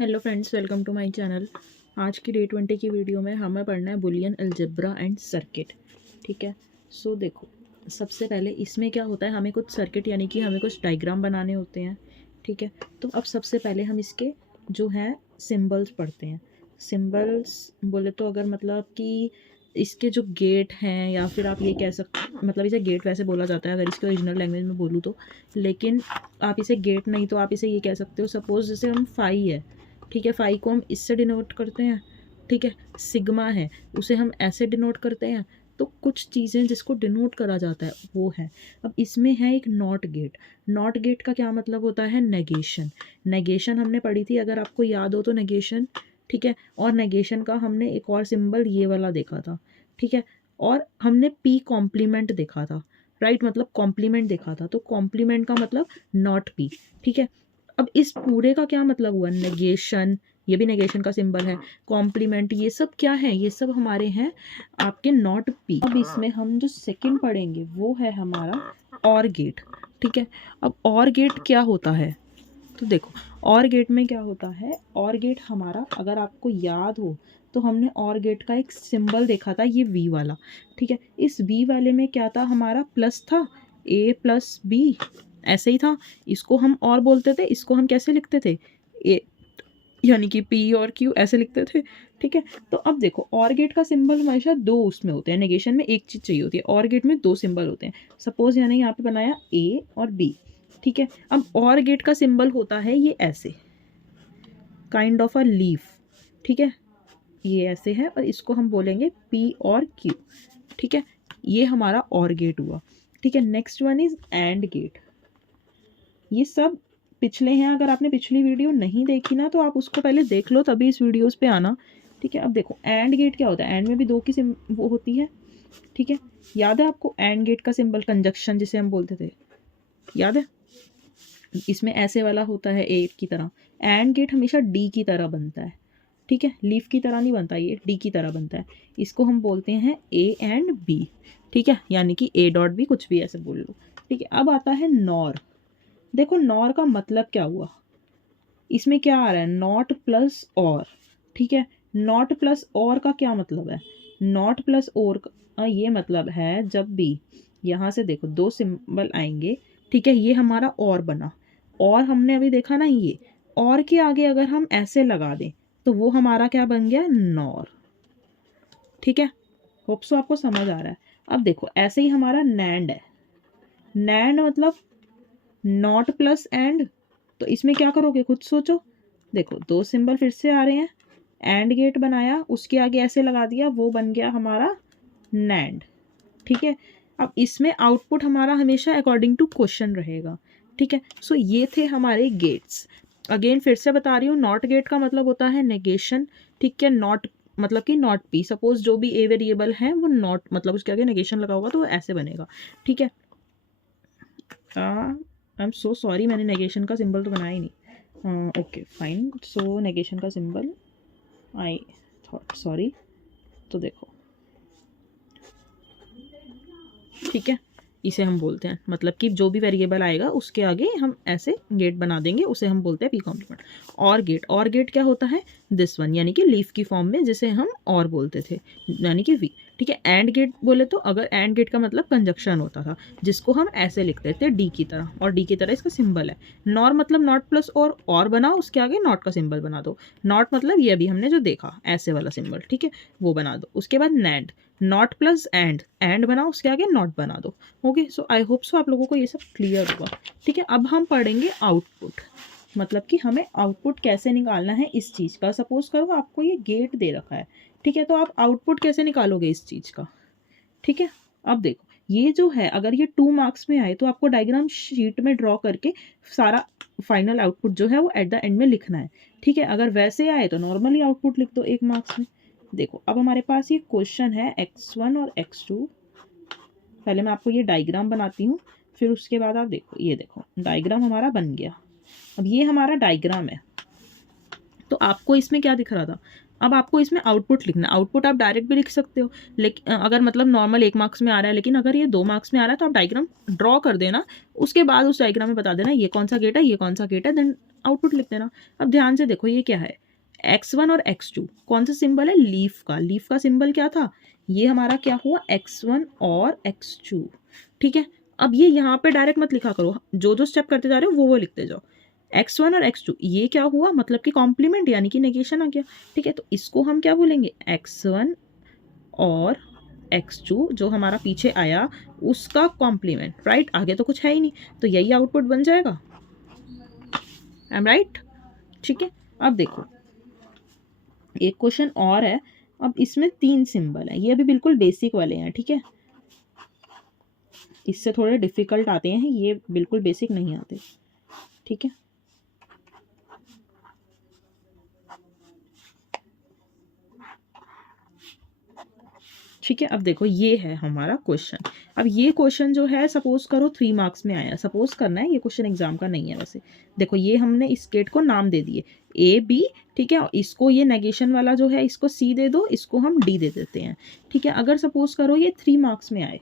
Hello friends, welcome to my channel. आज की day 20 की वीडियो में हमें पढ़ना है बुलियन अलजेब्रा एंड सर्किट। ठीक है। सो देखो, सबसे पहले इसमें क्या होता है, हमें कुछ सर्किट यानी कि हमें कुछ डायग्राम बनाने होते हैं। ठीक है। तो अब सबसे पहले हम इसके जो है सिंबल्स पढ़ते हैं। सिंबल्स बोले तो अगर मतलब कि इसके जो गेट हैं, या फिर आप ये कह सकते, मतलब इसे गेट वैसे बोला जाता है अगर इसके ओरिजिनल लैंग्वेज में बोलूँ तो, लेकिन आप इसे गेट नहीं तो आप इसे ये कह सकते हो। सपोज जैसे हम फाई है, ठीक है, फाई को हम इससे डिनोट करते हैं। ठीक है। सिग्मा है, उसे हम ऐसे डिनोट करते हैं। तो कुछ चीज़ें जिसको डिनोट करा जाता है वो है। अब इसमें है एक नॉट गेट। नॉट गेट का क्या मतलब होता है? नेगेशन। नेगेशन हमने पढ़ी थी, अगर आपको याद हो तो, नेगेशन। ठीक है। और नेगेशन का हमने एक और सिंबल ये वाला देखा था। ठीक है। और हमने पी कॉम्प्लीमेंट देखा था, राइट, मतलब कॉम्प्लीमेंट देखा था। तो कॉम्प्लीमेंट का मतलब नॉट पी। ठीक है। अब इस पूरे का क्या मतलब हुआ? नेगेशन, ये भी नेगेशन का सिंबल है। कॉम्प्लीमेंट, ये सब क्या है? ये सब हमारे हैं आपके नॉट पी। अब इसमें हम जो सेकंड पढ़ेंगे वो है हमारा और गेट। ठीक है। अब और गेट क्या होता है? तो देखो, और गेट में क्या होता है, और गेट हमारा, अगर आपको याद हो तो हमने और गेट का एक सिंबल देखा था, ये वी वाला। ठीक है। इस वी वाले में क्या था हमारा? प्लस था, ए प्लस बी, ऐसे ही था। इसको हम और बोलते थे, इसको हम कैसे लिखते थे? ए यानी कि पी और क्यू ऐसे लिखते थे। ठीक है। तो अब देखो, और गेट का सिंबल हमेशा दो उसमें होते हैं। नेगेशन में एक चीज़ चाहिए होती है, और गेट में दो सिंबल होते हैं। सपोज यानी यहाँ पे बनाया ए और बी। ठीक है। अब और गेट का सिंबल होता है ये ऐसे, काइंड ऑफ अ लीफ। ठीक है। ये ऐसे है और इसको हम बोलेंगे पी और क्यू। ठीक है। ये हमारा और गेट हुआ। ठीक है। Next one is AND gate. ये सब पिछले हैं, अगर आपने पिछली वीडियो नहीं देखी ना तो आप उसको पहले देख लो, तभी इस वीडियोस पे आना। ठीक है। अब देखो, एंड गेट क्या होता है? एंड में भी दो की वो होती है। ठीक है। याद है आपको एंड गेट का सिंबल, कंजक्शन जिसे हम बोलते थे, याद है? इसमें ऐसे वाला होता है ए की तरह। एंड गेट हमेशा डी की तरह बनता है। ठीक है। लीफ की तरह नहीं बनता, ये डी की तरह बनता है। इसको हम बोलते हैं ए एंड बी। ठीक है। यानी कि ए डॉट बी, कुछ भी ऐसे बोल लो। ठीक है। अब आता है नॉर। देखो, नॉर का मतलब क्या हुआ? इसमें क्या आ रहा है? नॉट प्लस और। ठीक है। नॉट प्लस और का क्या मतलब है? नॉट प्लस और का ये मतलब है, जब भी यहाँ से देखो दो सिंबल आएंगे, ठीक है, ये हमारा और बना। और हमने अभी देखा ना, ये और के आगे अगर हम ऐसे लगा दें तो वो हमारा क्या बन गया? नॉर। ठीक है। होप सो आपको समझ आ रहा है। अब देखो, ऐसे ही हमारा नैंड है। नैंड मतलब नॉट प्लस एंड। तो इसमें क्या करोगे खुद सोचो। देखो, दो सिंबल फिर से आ रहे हैं, एंड गेट बनाया, उसके आगे ऐसे लगा दिया, वो बन गया हमारा नैंड। ठीक है। अब इसमें आउटपुट हमारा हमेशा अकॉर्डिंग टू क्वेश्चन रहेगा। ठीक है। सो ये थे हमारे गेट्स। अगेन फिर से बता रही हूँ, नॉट गेट का मतलब होता है नेगेशन। ठीक है। नॉट मतलब कि नॉट पी। सपोज जो भी ए वेरिएबल है वो नॉट, मतलब उसके आगे नेगेशन लगा होगा तो वो ऐसे बनेगा। ठीक है। आई एम सो सॉरी, मैंने नेगेशन का सिंबल तो बनाया ही नहीं। Okay fine. सो नेगेशन का सिंबल, आई थॉट, सॉरी। तो देखो, ठीक है, इसे हम बोलते हैं, मतलब कि जो भी वेरिएबल आएगा उसके आगे हम ऐसे गेट बना देंगे, उसे हम बोलते हैं पी कॉम्प्लीमेंट। और गेट क्या होता है? दिस वन, यानी कि लीफ की फॉर्म में, जिसे हम और बोलते थे, यानी कि वी। ठीक है। एंड गेट बोले तो, अगर एंड गेट का मतलब कंजक्शन होता था, जिसको हम ऐसे लिखते थे डी की तरह, और डी की तरह इसका सिंबल है। नॉर मतलब नॉट प्लस और बनाओ, उसके आगे नॉट का सिंबल बना दो। नॉट मतलब ये अभी हमने जो देखा ऐसे वाला सिंबल, ठीक है, वो बना दो। उसके बाद नैंड, नॉट प्लस एंड बनाओ, उसके आगे नॉट बना दो। Okay. So I hope so आप लोगों को ये सब क्लियर होगा। ठीक है। अब हम पढ़ेंगे आउटपुट, मतलब कि हमें आउटपुट कैसे निकालना है इस चीज़ का। सपोज करो आपको ये गेट दे रखा है, ठीक है, तो आप आउटपुट कैसे निकालोगे इस चीज़ का? ठीक है। अब देखो, ये जो है, अगर ये 2 मार्क्स में आए तो आपको डायग्राम शीट में ड्रॉ करके सारा फाइनल आउटपुट जो है वो एट द एंड में लिखना है। ठीक है। अगर वैसे आए तो नॉर्मली आउटपुट लिख दो 1 मार्क्स में। देखो, अब हमारे पास ये क्वेश्चन है x1 और x2। पहले मैं आपको ये डायग्राम बनाती हूँ, फिर उसके बाद आप देखो, ये देखो डायग्राम हमारा बन गया। अब ये हमारा डायग्राम है, तो आपको इसमें क्या दिख रहा था? अब आपको इसमें आउटपुट लिखना है। आउटपुट आप डायरेक्ट भी लिख सकते हो, लेकिन अगर मतलब नॉर्मल 1 मार्क्स में आ रहा है, लेकिन अगर ये 2 मार्क्स में आ रहा है तो आप डायग्राम ड्रॉ कर देना, उसके बाद उस डायग्राम में बता देना ये कौन सा गेट है, ये कौन सा गेट है, देन आउटपुट लिख देना। अब ध्यान से देखो ये क्या है, x1 और x2 कौन सा सिंबल है, लीफ का। लीफ का सिंबल क्या था, ये हमारा क्या हुआ, x1 और x2। ठीक है, अब ये यहाँ पे डायरेक्ट मत लिखा करो, जो जो स्टेप करते जा रहे हो वो लिखते जाओ। x1 और x2 ये क्या हुआ, मतलब कि कॉम्प्लीमेंट यानी कि नेगेशन आ गया। ठीक है, तो इसको हम क्या बोलेंगे, x1 और x2 जो हमारा पीछे आया उसका कॉम्प्लीमेंट, राइट। आगे तो कुछ है ही नहीं, तो यही आउटपुट बन जाएगा। I am right. ठीक है, अब देखो एक क्वेश्चन और है। अब इसमें 3 सिंबल है, ये भी बिल्कुल बेसिक वाले हैं। ठीक है, इससे थोड़े डिफिकल्ट आते हैं, ये बिल्कुल बेसिक नहीं आते। ठीक है, ठीक है, अब देखो ये है हमारा क्वेश्चन। अब ये क्वेश्चन जो है सपोज करो 3 मार्क्स में आया, सपोज करना है, ये क्वेश्चन एग्जाम का नहीं है वैसे। देखो ये हमने इस गेट को नाम दे दिए ए बी। ठीक है, और इसको ये नेगेशन वाला जो है इसको सी दे दो, इसको हम डी दे देते हैं। ठीक है, अगर सपोज करो ये 3 मार्क्स में आए,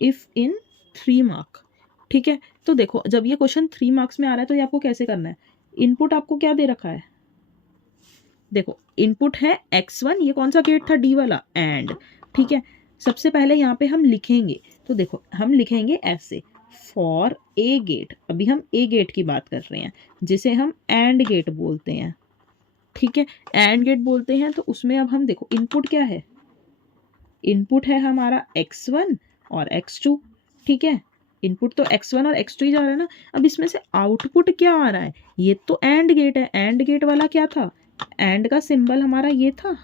इफ इन 3 मार्क। ठीक है, तो देखो जब ये क्वेश्चन 3 मार्क्स में आ रहा है तो ये आपको कैसे करना है, इनपुट आपको क्या दे रखा है, देखो इनपुट है x1, ये कौन सा गेट था, डी वाला, एंड। ठीक है, सबसे पहले यहाँ पे हम लिखेंगे, तो देखो हम लिखेंगे ऐसे, फॉर ए गेट। अभी हम ए गेट की बात कर रहे हैं जिसे हम एंड गेट बोलते हैं। ठीक है, एंड गेट बोलते हैं, तो उसमें अब हम देखो इनपुट क्या है, इनपुट है हमारा x1 और x2। ठीक है, इनपुट तो x1 और x2 ही जा रहा है ना। अब इसमें से आउटपुट क्या आ रहा है, ये तो एंड गेट है, एंड गेट वाला क्या था, एंड का सिंबल हमारा ये था।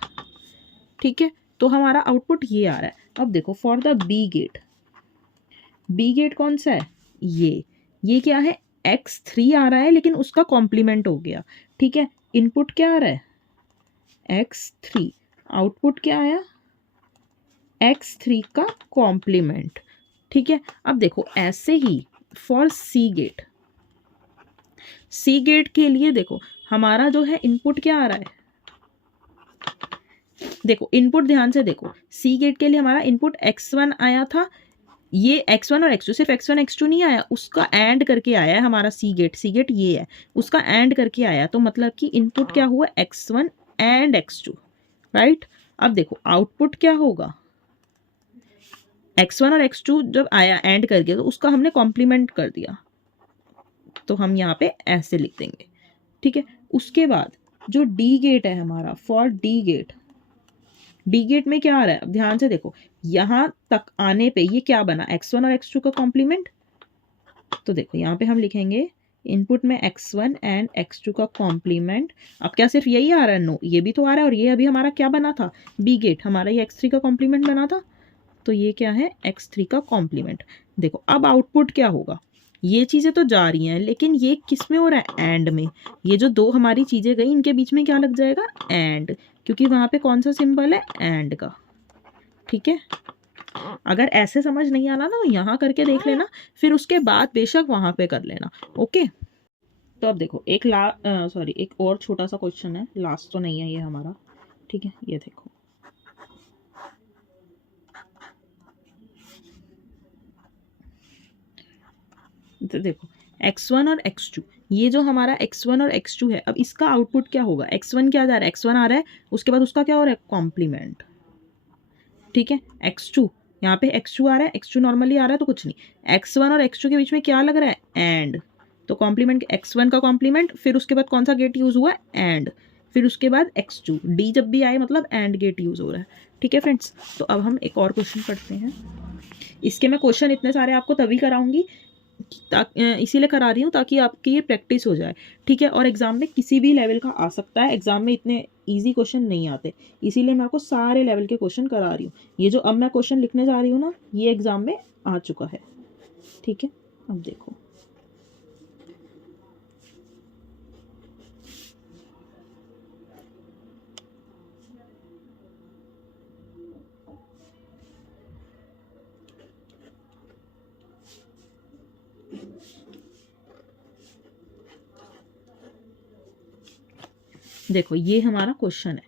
ठीक है, तो हमारा आउटपुट ये आ रहा है। अब देखो for the B gate, B gate कौन सा है, ये क्या है, x3 आ रहा है लेकिन उसका कॉम्प्लीमेंट हो गया। ठीक है, इनपुट क्या आ रहा है, x3, आउटपुट क्या आया, x3 का कॉम्प्लीमेंट। ठीक है, अब देखो ऐसे ही for C gate, C gate के लिए देखो हमारा जो है इनपुट क्या आ रहा है, देखो इनपुट ध्यान से देखो, सी गेट के लिए हमारा इनपुट x1 आया था, ये x1 और x2, सिर्फ x1 x2 नहीं आया, उसका एंड करके आया है हमारा सी गेट। सी गेट ये है, उसका एंड करके आया, तो मतलब कि इनपुट क्या हुआ, x1 एंड x2, राइट। अब देखो आउटपुट क्या होगा, x1 और x2 जब आया एंड करके तो उसका हमने कॉम्प्लीमेंट कर दिया, तो हम यहाँ पे ऐसे लिख देंगे। ठीक है, उसके बाद जो डी गेट है हमारा, for D gate, D gate में क्या आ रहा है, अब ध्यान से देखो, यहां तक आने पे ये क्या बना, x1 और x2 का कॉम्प्लीमेंट। तो देखो यहाँ पे हम लिखेंगे इनपुट में x1 एंड x2 का कॉम्प्लीमेंट। अब क्या सिर्फ यही आ रहा है, नो, ये भी तो आ रहा है, और ये अभी हमारा क्या बना था, बी गेट, हमारा ये x3 का कॉम्प्लीमेंट बना था, तो ये क्या है, x3 का कॉम्प्लीमेंट। देखो अब आउटपुट क्या होगा, ये चीज़ें तो जा रही हैं लेकिन ये किस में हो रहा है, एंड में। ये जो दो हमारी चीज़ें गई इनके बीच में क्या लग जाएगा, एंड, क्योंकि वहाँ पे कौन सा सिंबल है, एंड का। ठीक है, अगर ऐसे समझ नहीं आना ना तो यहाँ करके देख लेना, फिर उसके बाद बेशक वहाँ पे कर लेना। ओके, तो अब देखो एक एक और छोटा सा क्वेश्चन है, लास्ट तो नहीं है ये हमारा। ठीक है, ये देखो, तो देखो x1 और x2, ये जो हमारा x1 और x2 है, अब इसका आउटपुट क्या होगा, x1 क्या जा रहा है, x1 आ रहा है, उसके बाद उसका क्या हो रहा है, कॉम्प्लीमेंट। ठीक है, x2, यहाँ पे x2 आ रहा है, x2 नॉर्मली आ रहा है तो कुछ नहीं, x1 और x2 के बीच में क्या लग रहा है, एंड, तो कॉम्प्लीमेंट x1 का कॉम्प्लीमेंट, फिर उसके बाद कौन सा गेट यूज हुआ है, एंड, फिर उसके बाद x2, डी जब भी आए मतलब एंड गेट यूज हो रहा है। ठीक है फ्रेंड्स, तो अब हम एक और क्वेश्चन पढ़ते हैं। इसके मैं क्वेश्चन इतने सारे आपको तभी कराऊंगी, इसीलिए करा रही हूँ ताकि आपकी ये प्रैक्टिस हो जाए। ठीक है, और एग्जाम में किसी भी लेवल का आ सकता है, एग्जाम में इतने इजी क्वेश्चन नहीं आते, इसीलिए मैं आपको सारे लेवल के क्वेश्चन करा रही हूँ। ये जो अब मैं क्वेश्चन लिखने जा रही हूँ ना, ये एग्जाम में आ चुका है। ठीक है, अब देखो, देखो ये हमारा क्वेश्चन है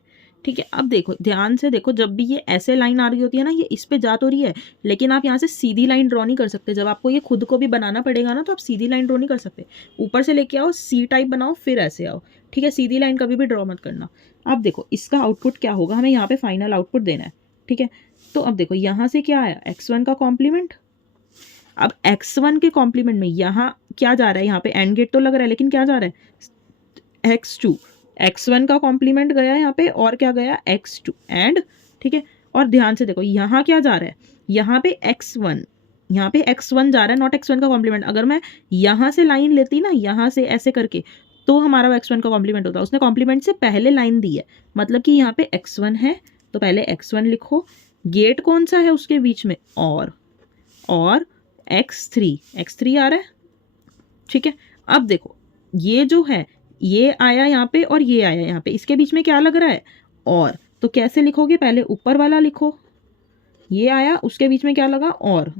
ठीक है, अब देखो ध्यान से देखो, जब भी ये ऐसे लाइन आ रही होती है ना, ये इस पे जा तो रही है, लेकिन आप यहाँ से सीधी लाइन ड्रॉ नहीं कर सकते। जब आपको ये खुद को भी बनाना पड़ेगा ना, तो आप सीधी लाइन ड्रॉ नहीं कर सकते। ऊपर से लेके आओ, सी टाइप बनाओ, फिर ऐसे आओ। ठीक है, सीधी लाइन कभी भी ड्रॉ मत करना। अब देखो इसका आउटपुट क्या होगा, हमें यहाँ पे फाइनल आउटपुट देना है। ठीक है, तो अब देखो यहाँ से क्या आया, x1 का कॉम्प्लीमेंट। अब x1 के कॉम्प्लीमेंट में यहाँ क्या जा रहा है, यहाँ पे एंड गेट तो लग रहा है, लेकिन क्या जा रहा है, x2। x1 का कॉम्प्लीमेंट गया यहाँ पे, और क्या गया, x2 एंड। ठीक है, और ध्यान से देखो यहाँ क्या जा रहा है, यहाँ पे x1, यहाँ पे x1 जा रहा है, नॉट x1 का कॉम्प्लीमेंट। अगर मैं यहाँ से लाइन लेती ना, यहाँ से ऐसे करके, तो हमारा x1 का कॉम्प्लीमेंट होता है। उसने कॉम्प्लीमेंट से पहले लाइन दी है, मतलब कि यहाँ पे x1 है, तो पहले x1 लिखो। गेट कौन सा है उसके बीच में, और x3 आ रहा है। ठीक है, अब देखो ये जो है, ये आया यहाँ पे और ये आया यहाँ पे, इसके बीच में क्या लग रहा है, और। तो कैसे लिखोगे, पहले ऊपर वाला लिखो, ये आया, उसके बीच में क्या लगा, और।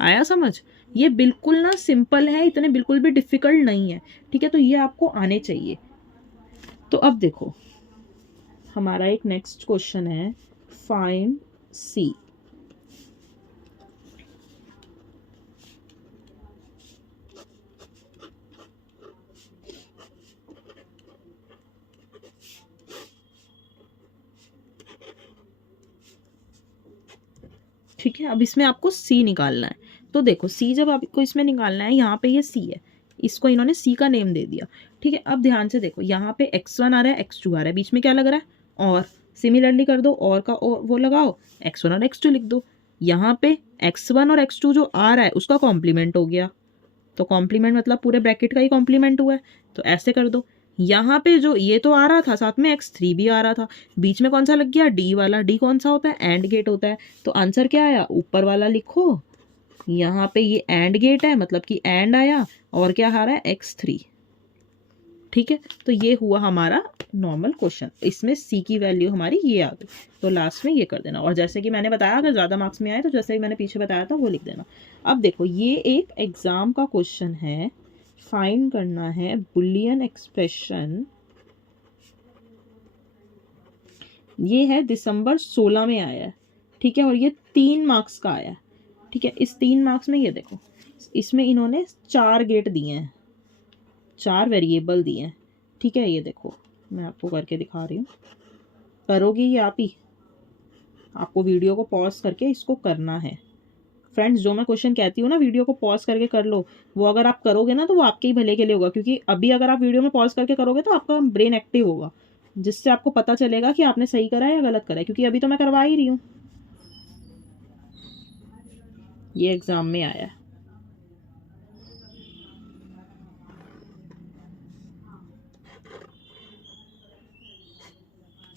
आया समझ। ये बिल्कुल ना सिंपल है, इतने बिल्कुल भी डिफिकल्ट नहीं है। ठीक है, तो ये आपको आने चाहिए। तो अब देखो हमारा एक नेक्स्ट क्वेश्चन है, फाइंड सी। ठीक है, अब इसमें आपको सी निकालना है। तो देखो सी जब आपको इसमें निकालना है, यहाँ पे ये सी है, इसको इन्होंने सी का नेम दे दिया। ठीक है, अब ध्यान से देखो, यहाँ पे x1 आ रहा है, x2 आ रहा है, बीच में क्या लग रहा है, और। सिमिलरली कर दो, और का और वो लगाओ, x1 और x2 लिख दो। यहाँ पे x1 और x2 जो आ रहा है उसका कॉम्प्लीमेंट हो गया, तो कॉम्प्लीमेंट मतलब पूरे ब्रैकेट का ही कॉम्प्लीमेंट हुआ है, तो ऐसे कर दो। यहाँ पे जो ये तो आ रहा था, साथ में x3 भी आ रहा था, बीच में कौन सा लग गया, डी वाला। डी कौन सा होता है, एंड गेट होता है। तो आंसर क्या आया, ऊपर वाला लिखो, यहाँ पे ये एंड गेट है, मतलब कि एंड आया, और क्या आ रहा है, x3। ठीक है, तो ये हुआ हमारा नॉर्मल क्वेश्चन। इसमें सी की वैल्यू हमारी ये आ गई, तो लास्ट में ये कर देना। और जैसे कि मैंने बताया, अगर ज़्यादा मार्क्स में आए तो जैसे ही मैंने पीछे बताया था वो लिख देना। अब देखो ये एक एग्ज़ाम का क्वेश्चन है, फाइंड करना है बुलियन एक्सप्रेशन। ये है दिसंबर 16 में आया है। ठीक है, और ये 3 मार्क्स का आया है। ठीक है, इस 3 मार्क्स में ये देखो, इसमें इन्होंने 4 गेट दिए हैं, 4 वेरिएबल दिए हैं। ठीक है, ये देखो मैं आपको करके दिखा रही हूँ, करोगे ये आप ही, आपको वीडियो को पॉज करके इसको करना है। फ्रेंड्स, जो मैं क्वेश्चन कहती हूँ ना, वीडियो को पॉज करके कर लो, वो अगर आप करोगे ना तो वो आपके ही भले के लिए होगा। क्योंकि अभी अगर आप वीडियो में पॉज करके करोगे तो आपका ब्रेन एक्टिव होगा, जिससे आपको पता चलेगा कि आपने सही करा है या गलत करा है। क्योंकि अभी तो मैं करवा ही रही हूँ। ये एग्जाम में आया है।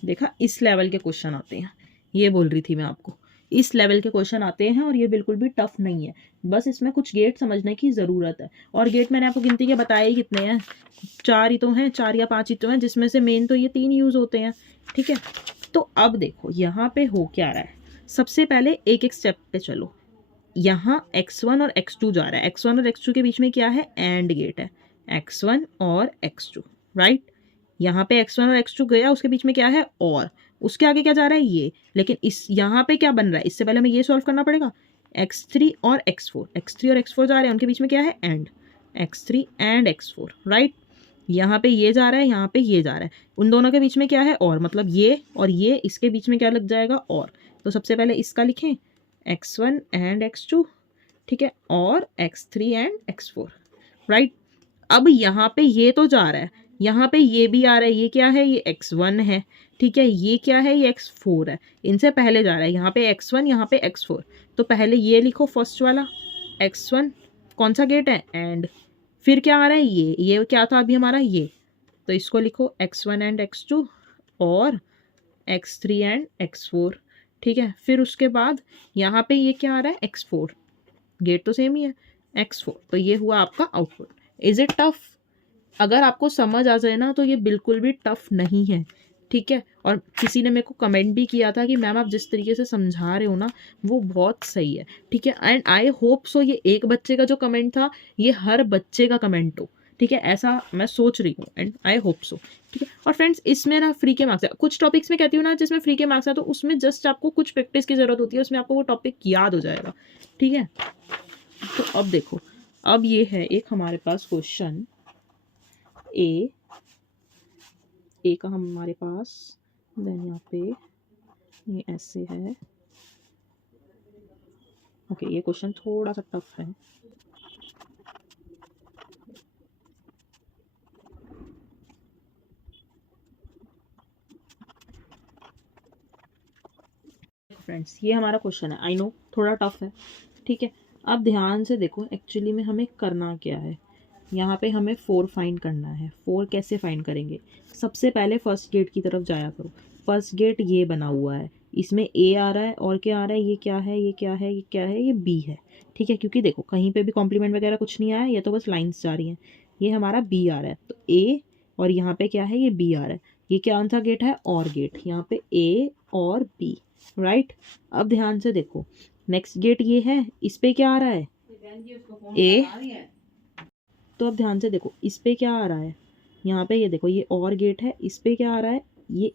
देखा, इस लेवल के क्वेश्चन आते हैं, ये बोल रही थी मैं आपको, इस लेवल के क्वेश्चन आते हैं, और ये बिल्कुल भी टफ नहीं है। बस इसमें कुछ गेट समझने की ज़रूरत है। और गेट मैंने आपको गिनती के बताए ही कितने हैं, 4 ही तो हैं, 4 या 5 ही तो हैं, जिसमें से मेन तो ये 3 यूज़ होते हैं। ठीक है, तो अब देखो यहाँ पे हो क्या रहा है। सबसे पहले एक एक स्टेप पे चलो। यहाँ x1 और x2 जा रहा है, x1 और x2 के बीच में क्या है, एंड गेट है, x1 और x2, राइट। यहाँ पे x1 और x2 गया, उसके बीच में क्या है, और। उसके आगे क्या जा रहा है, ये। लेकिन इस यहाँ पे क्या बन रहा है, इससे पहले हमें ये सॉल्व करना पड़ेगा। x3 और x4 जा रहे हैं, उनके बीच में क्या है, and. x3 and x4, right. यहाँ पे ये जा रहा है, यहाँ पे ये जा रहा है, उन दोनों के बीच में क्या है, और। मतलब ये और ये, इसके बीच में क्या लग जाएगा, और। तो सबसे पहले इसका लिखें, x1 एंड x2, ठीक है, और x3 एंड x4, राइट। अब यहाँ पे ये तो जा रहा है, यहाँ पे ये भी आ रहा है, ये क्या है, ये x1 है, ठीक है, ये क्या है, ये x4 है, इनसे पहले जा रहा है, यहाँ पे x1, यहाँ पे x4। तो पहले ये लिखो फर्स्ट वाला, x1 कौन सा गेट है, एंड। फिर क्या आ रहा है, ये क्या था अभी हमारा, ये। तो इसको लिखो x1 एंड x2 और x3 एंड x4, ठीक है। फिर उसके बाद यहाँ पे ये क्या आ रहा है, x4, गेट तो सेम ही है, x4। तो ये हुआ आपका आउटपुट। Is it tough? अगर आपको समझ आ जाए ना तो ये बिल्कुल भी टफ नहीं है, ठीक है। और किसी ने मेरे को कमेंट भी किया था कि मैम आप जिस तरीके से समझा रहे हो ना वो बहुत सही है, ठीक है। एंड आई होप सो ये एक बच्चे का जो कमेंट था ये हर बच्चे का कमेंट हो, ठीक है, ऐसा मैं सोच रही हूँ एंड आई होप सो। ठीक है, और फ्रेंड्स इसमें ना फ्री के मार्क्स है, कुछ टॉपिक्स में कहती हूँ ना जिसमें फ्री के मार्क्स है, तो उसमें जस्ट आपको कुछ प्रैक्टिस की जरूरत होती है, उसमें आपको वो टॉपिक याद हो जाएगा। ठीक है, तो अब देखो, अब ये है एक हमारे पास क्वेश्चन ए का हमारे पास, देन यहाँ पे ये ऐसे है। ओके, ये क्वेश्चन थोड़ा सा टफ है। फ्रेंड्स ये हमारा क्वेश्चन है, आई नो थोड़ा टफ है। ठीक है, अब ध्यान से देखो एक्चुअली में हमें करना क्या है। यहाँ पे हमें 4 फाइंड करना है। 4 कैसे फाइंड करेंगे? सबसे पहले फर्स्ट गेट की तरफ जाया करो। फर्स्ट गेट ये बना हुआ है, इसमें ए आ रहा है और क्या आ रहा है, ये क्या है, ये क्या है, ये क्या है, ये बी है। ठीक है, क्योंकि देखो कहीं पे भी कॉम्प्लीमेंट वगैरह कुछ नहीं आया, ये तो बस लाइन्स जा रही हैं। ये हमारा बी आ रहा है, तो ए और यहाँ पे क्या है, ये बी आ रहा है। ये कौन सा गेट है? और गेट। यहाँ पे ए और बी, राइट। अब ध्यान से देखो, नेक्स्ट गेट ये है, इस पे क्या आ रहा है, ए। तो अब ध्यान से देखो, इस पे क्या आ रहा है, यहाँ पे ये देखो, ये और गेट है, इस पे क्या आ रहा है, ये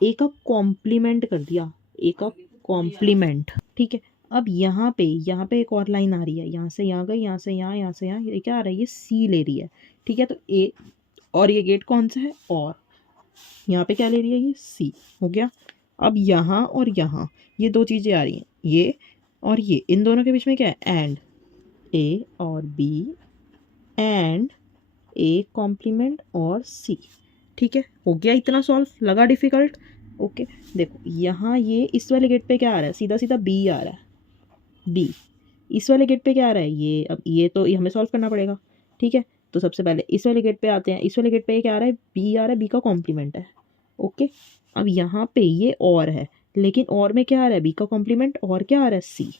ए का कॉम्प्लीमेंट कर दिया, ए का कॉम्प्लीमेंट। ठीक है, अब यहाँ पे एक और लाइन आ रही है, यहाँ से यहाँ गई, यहाँ से यहाँ, यहाँ से यहाँ, ये क्या आ रहा है, ये सी ले रही है। ठीक है, तो ए और ये गेट कौन सा है, और यहाँ पे क्या ले रही है, ये सी हो गया। अब यहाँ और यहाँ ये दो चीज़ें आ रही हैं, ये और ये, इन दोनों के बीच में क्या है, एंड ए और बी एंड ए कॉम्प्लीमेंट और सी। ठीक है, हो गया इतना सॉल्व, लगा डिफिकल्ट? ओके, देखो यहाँ ये इस वाले गेट पे क्या आ रहा है, सीधा सीधा बी आ रहा है, बी। इस वाले गेट पे क्या आ रहा है, ये। अब ये तो ये हमें सॉल्व करना पड़ेगा। ठीक है, तो सबसे पहले इस वाले गेट पे आते हैं। इस वाले गेट पे क्या आ रहा है, बी आ रहा है, बी का कॉम्प्लीमेंट है। ओके, अब यहाँ पे ये और है, लेकिन और में क्या आ रहा है, बी का कॉम्प्लीमेंट, और क्या आ रहा है, सी।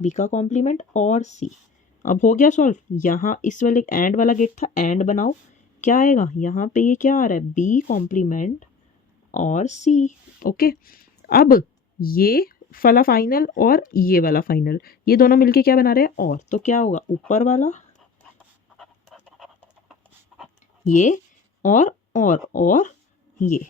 बी का कॉम्प्लीमेंट और सी। अब हो गया सॉल्व। यहाँ इस वाले एंड वाला गेट था, एंड बनाओ, क्या आएगा, यहाँ पे ये क्या आ रहा है, बी कॉम्प्लीमेंट और सी। ओके, अब ये वाला फाइनल और ये वाला फाइनल, ये दोनों मिलके क्या बना रहे हैं, और। तो क्या होगा, ऊपर वाला ये और ये,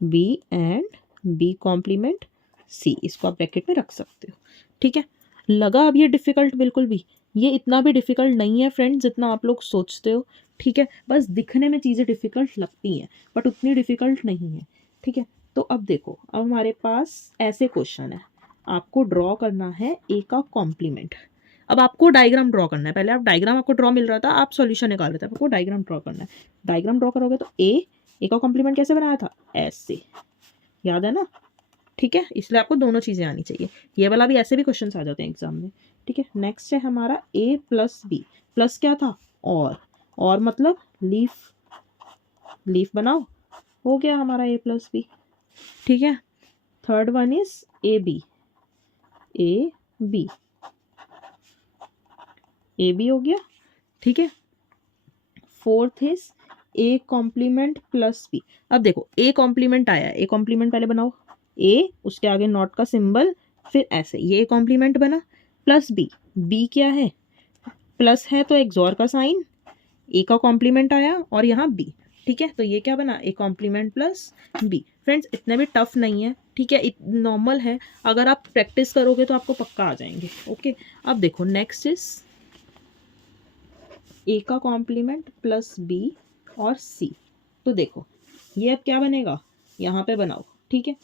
B and B complement C, इसको आप ब्रैकेट में रख सकते हो। ठीक है, लगा अब ये डिफ़िकल्ट? बिल्कुल भी, ये इतना भी डिफ़िकल्ट नहीं है फ्रेंड्स जितना आप लोग सोचते हो। ठीक है, बस दिखने में चीज़ें डिफ़िकल्ट लगती हैं बट उतनी डिफ़िकल्ट नहीं है। ठीक है, तो अब देखो, अब हमारे पास ऐसे क्वेश्चन है, आपको ड्रॉ करना है ए का कॉम्प्लीमेंट। अब आपको डायग्राम ड्रॉ करना है, पहले आप डायग्राम आपको ड्रॉ मिल रहा था, आप सॉल्यूशन निकाल रहे थे, आपको डायग्राम ड्रॉ करना है। डायग्राम ड्रॉ करोगे तो ए का कॉम्प्लीमेंट कैसे बनाया था, ऐसे, याद है ना? ठीक है, इसलिए आपको दोनों चीज़ें आनी चाहिए। ये वाला भी, ऐसे भी क्वेश्चन आ जाते हैं एग्जाम में। ठीक है, नेक्स्ट है हमारा ए प्लस बी, प्लस क्या था, और मतलब लीफ बनाओ, हो गया हमारा ए प्लस बी। ठीक है, third one is A B हो गया। ठीक है, fourth is A complement plus B. अब देखो ए कॉम्प्लीमेंट आया, ए कॉम्प्लीमेंट पहले बनाओ, ए उसके आगे नॉट का सिंबल, फिर ऐसे ये कॉम्प्लीमेंट बना, प्लस बी क्या है, प्लस है तो एक्सॉर का साइन, ए का कॉम्प्लीमेंट आया और यहाँ बी। ठीक है, तो ये क्या बना, A complement plus B. Friends इतने भी टफ नहीं है, ठीक है, नॉर्मल है, अगर आप प्रैक्टिस करोगे तो आपको पक्का आ जाएंगे। ओके, अब देखो नेक्स्ट इज ए का कॉम्प्लीमेंट प्लस बी और सी। तो देखो ये अब क्या बनेगा, यहाँ पे बनाओ। ठीक है,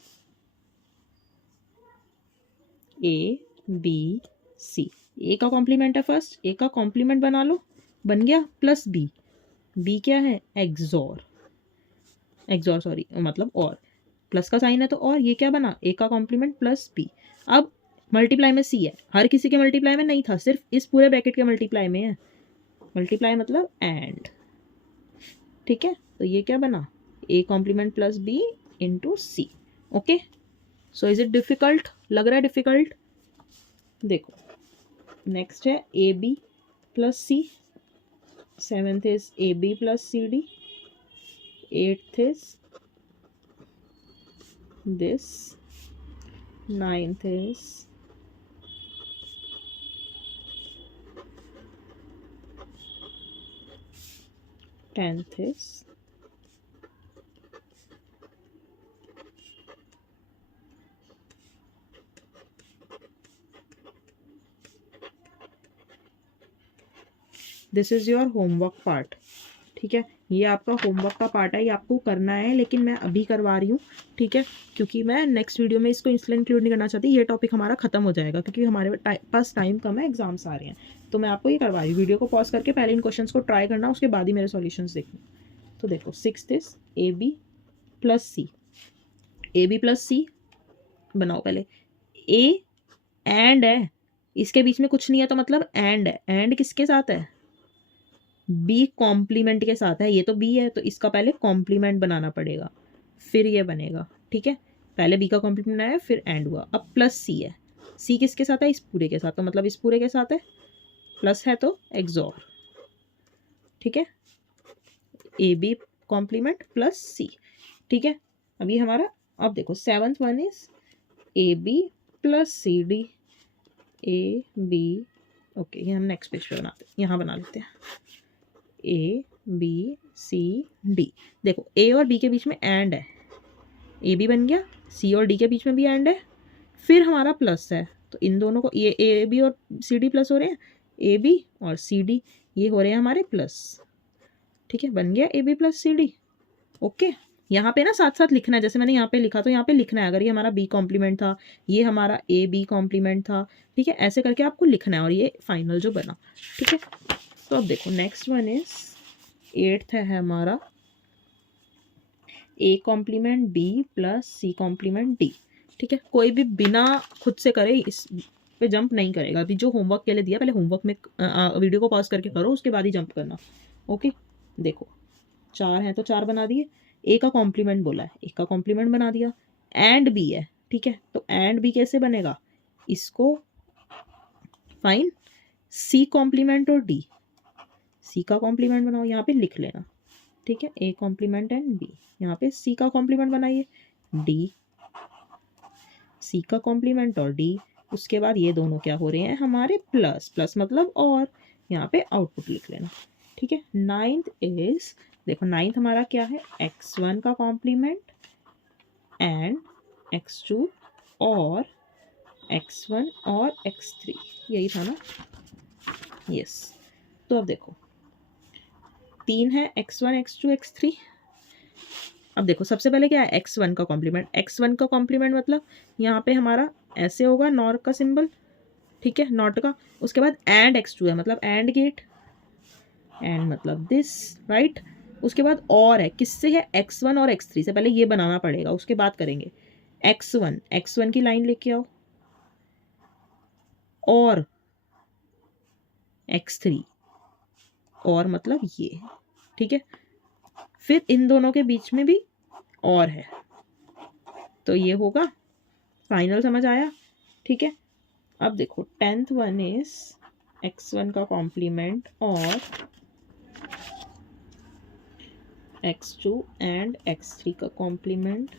ए बी सी, ए का कॉम्प्लीमेंट है फर्स्ट, ए का कॉम्प्लीमेंट बना लो, बन गया, प्लस बी क्या है, एक्सॉर सॉरी, मतलब और, प्लस का साइन है तो और, ये क्या बना, ए का कॉम्प्लीमेंट प्लस बी। अब मल्टीप्लाई में सी है, हर किसी के मल्टीप्लाई में नहीं था, सिर्फ इस पूरे ब्रैकेट के मल्टीप्लाई में है, मल्टीप्लाई मतलब एंड। ठीक है, तो ये क्या बना, A complement plus B into C. Okay, so is it difficult, लग रहा है डिफिकल्ट? देखो नेक्स्ट है A B plus C, seventh is A B plus C D, eighth is this, ninth is 10th is this is your homework part. ठीक है, ये आपका homework का पार्ट है, ये आपको करना है, लेकिन मैं अभी करवा रही हूँ। ठीक है, क्योंकि मैं नेक्स्ट वीडियो में इसको इसलिए इंक्लूड नहीं करना चाहती, ये टॉपिक हमारा खत्म हो जाएगा क्योंकि हमारे पास टाइम कम है, एग्जाम्स आ रहे हैं। तो मैं आपको ये करवा रही हूँ। वीडियो को पॉज करके पहले इन क्वेश्चंस को ट्राई करना, उसके बाद ही मेरे सॉल्यूशंस देखना। तो देखो 6th is AB plus C। AB plus C बनाओ पहले। A एंड है, इसके बीच में कुछ नहीं है तो मतलब एंड है। एंड किसके साथ है? बी कॉम्प्लीमेंट के साथ है। ये तो बी है तो इसका पहले कॉम्प्लीमेंट बनाना पड़ेगा, फिर ये बनेगा। ठीक है, पहले बी का कॉम्प्लीमेंट आया फिर एंड हुआ। अब प्लस सी है, सी किसके साथ है? इस पूरे के साथ, तो मतलब इस पूरे के साथ है, प्लस है तो एक्सॉर। ठीक है, A B complement plus C. ठीक है, अब ये हमारा, अब देखो 7th one is A B plus C D. A B, okay, ये हम नेक्स्ट पेज पे बनाते हैं, यहाँ बना लेते हैं। A B C D. देखो ए और बी के बीच में एंड है, ए बी बन गया, सी और डी के बीच में भी एंड है, फिर हमारा प्लस है। तो इन दोनों को, ये ए बी और सी डी प्लस हो रहे हैं, ए बी और सी डी ये हो रहे हैं हमारे प्लस। ठीक है, बन गया A B plus C D. Okay, यहाँ पे ना साथ साथ लिखना है, जैसे मैंने यहाँ पे लिखा तो यहाँ पे लिखना है। अगर ये हमारा बी कॉम्प्लीमेंट था, ये हमारा ए बी कॉम्प्लीमेंट था। ठीक है, ऐसे करके आपको लिखना है और ये फाइनल जो बना। ठीक है, तो अब देखो नेक्स्ट वन इज 8th है हमारा A complement B plus C complement D. ठीक है, कोई भी बिना खुद से करे इस पे जंप नहीं करेगा। अभी जो होमवर्क के लिए दिया, पहले होमवर्क में वीडियो को पॉज करके करो, उसके बाद ही जंप करना। ओके, देखो 4 हैं तो 4 बना दिए। ए का कॉम्प्लीमेंट बोला है, ए का कॉम्प्लीमेंट बना दिया। एंड बी है, ठीक है, तो एंड बी कैसे बनेगा? इसको फाइन, सी कॉम्प्लीमेंट और डी, सी का कॉम्प्लीमेंट बनाओ, यहाँ पे लिख लेना। ठीक है, ए कॉम्प्लीमेंट एंड बी, यहाँ पे सी का कॉम्प्लीमेंट बनाइए, डी सी का कॉम्प्लीमेंट और डी। उसके बाद ये दोनों क्या हो रहे हैं हमारे? प्लस, प्लस मतलब और, यहाँ पे आउटपुट लिख लेना। ठीक है, 9th इज, देखो 9th हमारा क्या है? x1 का कॉम्प्लीमेंट एंड x2 और x1 और x3, यही था ना? यस, तो अब देखो 3 है, x1 x2 x3। अब देखो सबसे पहले क्या है? x1 का कॉम्प्लीमेंट। x1 का कॉम्प्लीमेंट मतलब यहाँ पे हमारा ऐसे होगा, नॉर का सिंबल, ठीक है, नॉट का। उसके बाद एंड x2 है, मतलब एंड गेट, एंड मतलब दिस, राइट। उसके बाद और है, किससे है? x1 और x3 से। पहले ये बनाना पड़ेगा, उसके बाद करेंगे। x1 की लाइन लेके आओ, और x3, और मतलब ये, ठीक है। फिर इन दोनों के बीच में भी और है, तो ये होगा फाइनल। समझ आया? ठीक है, अब देखो 10th वन इज x1 का कॉम्प्लीमेंट और x2 एंड x3 का कॉम्प्लीमेंट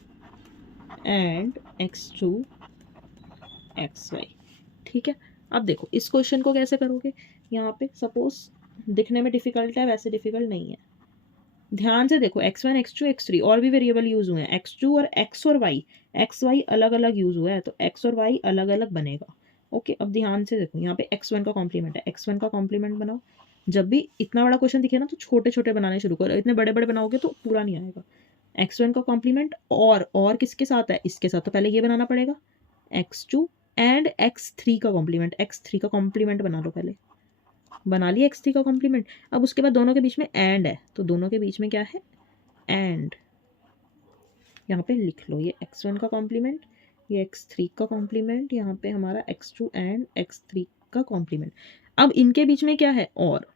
एंड x2 xy। ठीक है, अब देखो इस क्वेश्चन को कैसे करोगे? यहाँ पे सपोज दिखने में डिफिकल्ट है, वैसे डिफिकल्ट नहीं है। ध्यान से देखो, x1 x2 x3 और भी वेरिएबल यूज हुए हैं, x2 और x और y, x y अलग अलग यूज हुआ है, तो x और y अलग अलग बनेगा। ओके, अब ध्यान से देखो, यहाँ पे x1 का कॉम्प्लीमेंट है, x1 का कॉम्प्लीमेंट बनाओ। जब भी इतना बड़ा क्वेश्चन दिखे ना तो छोटे छोटे बनाने शुरू करो, इतने बड़े बड़े बनाओगे तो पूरा नहीं आएगा। x1 का कॉम्प्लीमेंट और किसके साथ है? इसके साथ, तो पहले ये बनाना पड़ेगा। x2 एंड x3 का कॉम्प्लीमेंट, x3 का कॉम्प्लीमेंट बना लो पहले। बना लिया x3 का कॉम्प्लीमेंट। अब उसके बाद दोनों के बीच में एंड है, तो दोनों के बीच में क्या है? एंड। यहाँ पे लिख लो, ये x1 का कॉम्प्लीमेंट, ये x3 का कॉम्प्लीमेंट, यहाँ पे हमारा x2 एंड x3 का कॉम्प्लीमेंट। अब इनके बीच में क्या है? और।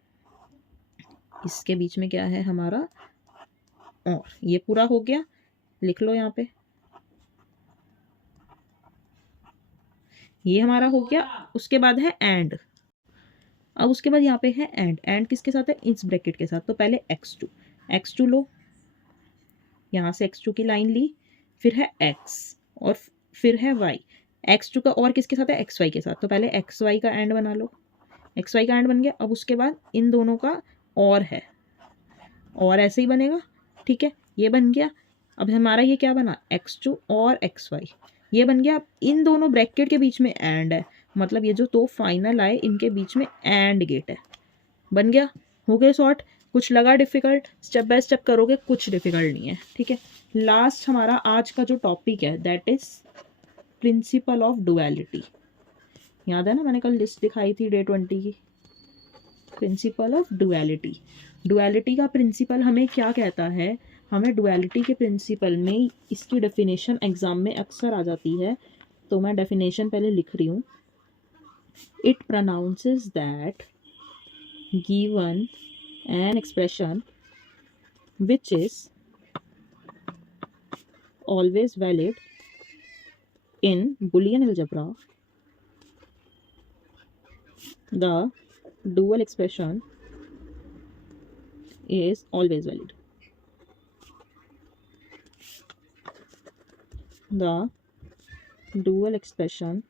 इसके बीच में क्या है हमारा? और। ये पूरा हो गया, लिख लो यहाँ पे, ये हमारा हो गया। उसके बाद है एंड। अब उसके बाद यहाँ पे है एंड, एंड किसके साथ है? इस ब्रैकेट के साथ, तो पहले x2 लो, यहाँ से x2 की लाइन ली, फिर है x और फिर है y। x2 का और किसके साथ है? xy के साथ, तो पहले xy का एंड बना लो। xy का एंड बन गया। अब उसके बाद इन दोनों का और है, और ऐसे ही बनेगा, ठीक है, ये बन गया। अब हमारा ये क्या बना, x2 और xy, ये बन गया। इन दोनों ब्रैकेट के बीच में एंड है, मतलब ये जो दो फाइनल आए इनके बीच में एंड गेट है, बन गया, हो गया सॉर्ट। कुछ लगा डिफिकल्ट, स्टेप बाय स्टेप करोगे, कुछ डिफिकल्ट नहीं है, ठीक है। लास्ट हमारा आज का जो टॉपिक है that is principle of duality. याद है ना, मैंने कल लिस्ट दिखाई थी डे 20 की, प्रिंसिपल ऑफ डुअलिटी। डुअलिटी का प्रिंसिपल हमें क्या कहता है, हमें डुअलिटी के प्रिंसिपल में इसकी डेफिनेशन एग्जाम में अक्सर आ जाती है, तो मैं डेफिनेशन पहले लिख रही हूँ। It pronounces that given an expression which is always valid in Boolean algebra, the dual expression is always valid. The dual expression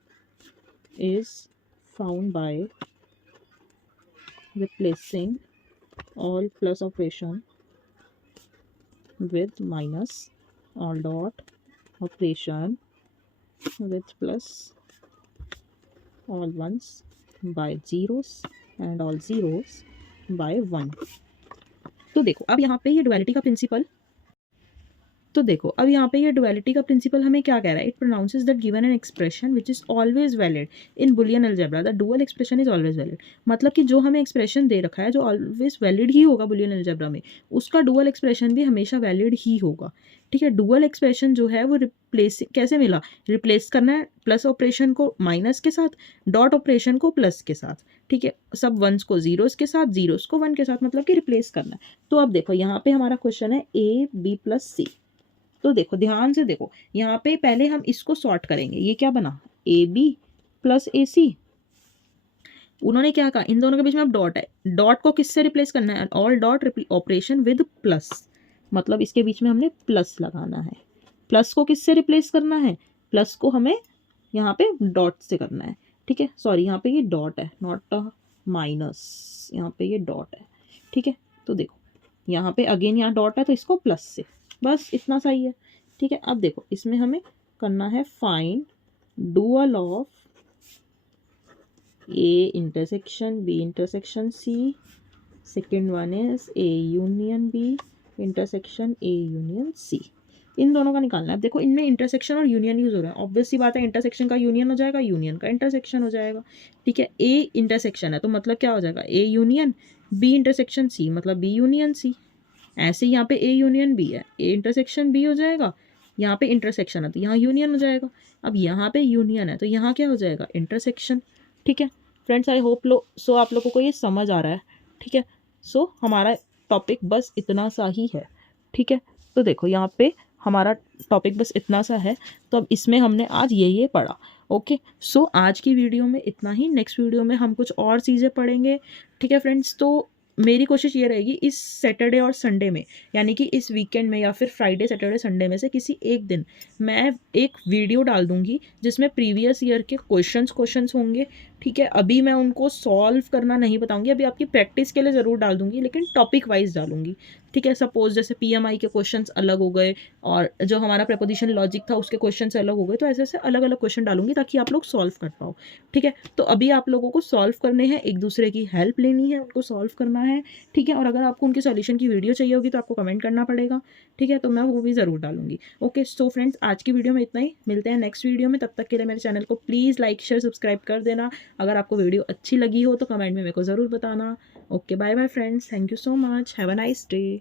is found by replacing all plus operation with minus, all dot operation with plus, all ones by zeros and all zeros by 1। तो देखो अब यहाँ पे ये duality का principal, तो देखो अब यहाँ पे ये डुअलिटी का प्रिंसिपल हमें क्या कह रहा है, it pronounces that given an expression which is always valid in Boolean algebra, the dual expression is always valid. मतलब कि जो हमें एक्सप्रेशन दे रखा है जो ऑलवेज वैलिड ही होगा बुलियन अलजेब्रा में, उसका डुअल एक्सप्रेशन भी हमेशा वैलिड ही होगा, ठीक है। डुअल एक्सप्रेशन जो है वो रिप्लेस कैसे मिला, रिप्लेस करना है प्लस ऑपरेशन को माइनस के साथ, डॉट ऑपरेशन को प्लस के साथ, ठीक है, सब वंस को जीरोस के साथ, जीरोस को वन के साथ, मतलब कि रिप्लेस करना है। तो अब देखो यहाँ पे हमारा क्वेश्चन है ए बी प्लस सी। तो देखो ध्यान से देखो, यहाँ पे पहले हम इसको सॉर्ट करेंगे, ये क्या बना, ए बी प्लस ए सी। उन्होंने क्या कहा, इन दोनों के बीच में अब डॉट है, डॉट को किससे रिप्लेस करना है, all dot operation with plus, मतलब इसके बीच में हमने प्लस लगाना है। प्लस को किससे रिप्लेस करना है, प्लस को हमें यहाँ पे डॉट से करना है, ठीक है। सॉरी यहाँ पे ये डॉट है, नॉट माइनस, यहाँ पे ये डॉट है, ठीक है। तो देखो यहाँ पे अगेन यहाँ डॉट है तो इसको प्लस से, बस इतना सही है, ठीक है। अब देखो इसमें हमें करना है find dual of A intersection B intersection C, second one is A union B intersection A union C. इन दोनों का निकालना है। अब देखो इनमें इंटरसेक्शन और यूनियन यूज हो रहा है, ऑब्वियस सी बात है, इंटरसेक्शन का यूनियन हो जाएगा, यूनियन का इंटरसेक्शन हो जाएगा, ठीक है। ए इंटरसेक्शन है तो मतलब क्या हो जाएगा, A union B intersection C, मतलब बी यूनियन सी। ऐसे यहाँ पे ए यूनियन बी है, ए इंटरसेक्शन बी हो जाएगा, यहाँ पे इंटरसेक्शन है तो यहाँ यूनियन हो जाएगा। अब यहाँ पे यूनियन है तो यहाँ क्या हो जाएगा, इंटरसेक्शन, ठीक है। फ्रेंड्स आई होप सो आप लोगों को ये समझ आ रहा है, ठीक है। सो हमारा टॉपिक बस इतना सा ही है, ठीक है। तो देखो यहाँ पे हमारा टॉपिक बस इतना सा है, तो अब इसमें हमने आज ये पढ़ा, ओके। सो आज की वीडियो में इतना ही, नेक्स्ट वीडियो में हम कुछ और चीज़ें पढ़ेंगे, ठीक है फ्रेंड्स। तो मेरी कोशिश ये रहेगी इस सैटरडे और संडे में, यानी कि इस वीकेंड में या फिर फ्राइडे सैटरडे संडे में से किसी एक दिन मैं एक वीडियो डाल दूंगी जिसमें प्रीवियस ईयर के क्वेश्चंस होंगे, ठीक है। अभी मैं उनको सॉल्व करना नहीं बताऊंगी, अभी आपकी प्रैक्टिस के लिए ज़रूर डाल दूंगी, लेकिन टॉपिक वाइज डालूंगी, ठीक है। सपोज जैसे PMI के क्वेश्चंस अलग हो गए और जो हमारा प्रेपोजिशन लॉजिक था उसके क्वेश्चंस अलग हो गए, तो ऐसे ऐसे अलग अलग क्वेश्चन डालूंगी ताकि आप लोग सॉल्व कर पाओ, ठीक है। तो अभी आप लोगों को सॉल्व करने हैं, एक दूसरे की हेल्प लेनी है, उनको सॉल्व करना है, ठीक है। और अगर आपको उनके सॉल्यूशन की वीडियो चाहिए होगी तो आपको कमेंट करना पड़ेगा, ठीक है, तो मैं वो भी ज़रूर डालूंगी, ओके। सो फ्रेंड्स आज की वीडियो में इतना ही, मिलते हैं नेक्स्ट वीडियो में, तब तक के लिए मेरे चैनल को प्लीज़ लाइक शेयर सब्सक्राइब कर देना। अगर आपको वीडियो अच्छी लगी हो तो कमेंट में मेरे को ज़रूर बताना, okay. Bye bye friends, thank you so much, have a nice day.